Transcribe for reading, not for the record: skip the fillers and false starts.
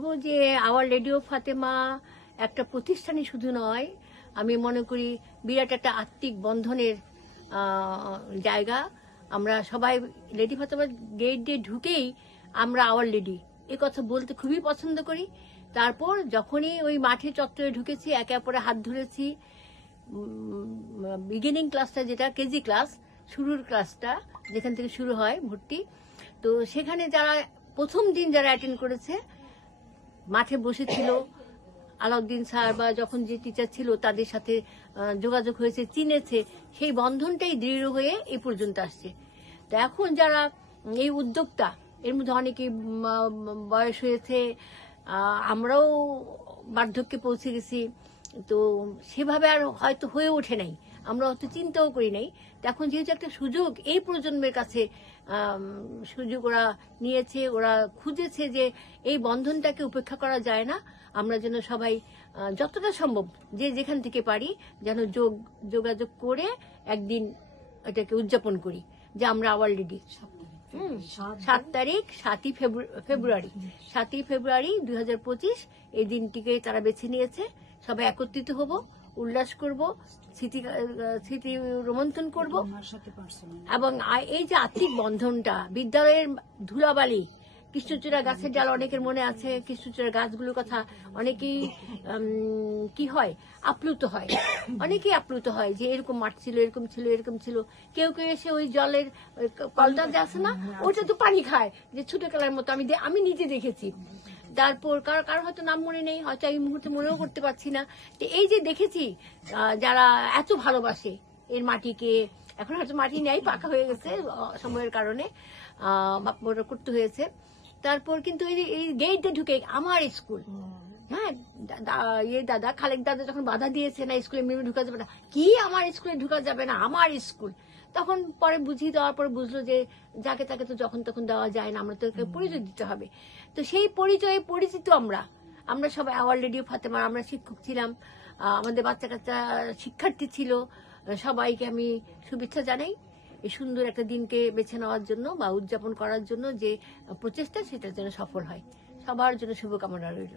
বলবো যে hour lady of Fatema একটা প্রতিষ্ঠানই শুধু নয়, আমি মনে করি বিরাট একটা আত্মিক বন্ধনের জায়গা। আমরা সবাই লেডি ফাতেমা গেট দিয়ে ঢুকেই আমরা আওয়ার লেডি এ কথা বলতে খুবই পছন্দ করি। তারপর যখনই ওই মাঠে চত্বরে ঢুকেছি, একে অপরে হাত ধরেছি। বিগিনিং ক্লাসটা যেটা কেজি ক্লাস, শুরুর ক্লাসটা যেখান থেকে শুরু হয় ভর্তি, তো সেখানে যারা প্রথম দিন যারা অ্যাটেন্ড করেছে, মাঠে বসেছিল, আলাউদ্দিন স্যার বা যখন যে টিচার ছিল তাদের সাথে যোগাযোগ হয়েছে, চিনেছে, সেই বন্ধনটাই দৃঢ় হয়ে এই পর্যন্ত আসছে। তো এখন যারা এই উদ্যোক্তা, এর মধ্যে অনেকেই বয়স হয়েছে, আমরাও বার্ধক্যে পৌঁছে গেছি, তো সেভাবে আর হয়তো হয়ে ওঠে নাই, আমরা হয়তো চিন্তাও করি নাই। এখন যেহেতু একটা সুযোগ এই প্রজন্মের কাছে, সুযোগ ওরা নিয়েছে, ওরা খুঁজেছে যে এই বন্ধনটাকে উপেক্ষা করা যায় না, আমরা যেন সবাই যতটা সম্ভব যে যেখান থেকে পারি যেন যোগাযোগ করে একদিন এটাকে উদযাপন করি যে আমরা আওয়ার লেডি। 7 তারিখ 7ই ফেব্রুয়ারি 2025 এই দিনটিকে তারা বেছে নিয়েছে। সবাই একত্রিত হব, উল্লাস করব, স্মৃতি রোমন্থন করব, এবং এই যে আত্মিক বন্ধনটা, বিদ্যালয়ের ধুলাবালি, কৃষ্ণচূড়া গাছের ডাল অনেকের মনে আছে, কৃষ্ণচূড়া গাছগুলোর কথা অনেকেই কি হয় আপ্লুত হয়, অনেকেই আপ্লুত হয় যে এরকম মাঠ ছিল, এরকম ছিল, এরকম ছিল। কেউ কেউ এসে ওই জলের কলটা যে আছে না, ওটা তো পানি খায় যে ছোট কালার মতো, আমি নিজে দেখেছি। তারপর কারো হয়তো নাম মনে নেই, হয়তো এই মুহূর্তে মনেও করতে পারছি না। তো এই যে দেখেছি যারা এত ভালোবাসে এর মাটিকে, এখন হয়তো মাটি নেই, পাকা হয়ে গেছে সময়ের কারণে, বাপমারা করতে হয়েছে। তারপর কিন্তু এই গেট দিয়ে ঢুকে আমার স্কুল, হ্যাঁ, দাদা খালেক দাদা যখন বাধা দিয়েছে না স্কুলে মেয়ে ঢুকা যাবে না, কি আমার স্কুলে ঢুকা যাবে না, আমার স্কুল, তখন পরে বুঝিয়ে দেওয়ার পর বুঝলো যে যাকে তাকে তো যখন তখন দেওয়া যায় না, আমরা তো পরিচয় দিতে হবে। তো সেই পরিচয়ে পরিচিত আমরা সবাই আওয়ার লেডি অফ ফাতেমা, আমরা শিক্ষক ছিলাম, আমাদের বাচ্চা কাচ্চা শিক্ষার্থী ছিল, সবাইকে আমি শুভেচ্ছা জানাই এই সুন্দর একটা দিনকে বেছে নেওয়ার জন্য বা উদযাপন করার জন্য যে প্রচেষ্টা, সেটার জন্য সফল হয়। সবার জন্য শুভকামনা রইল।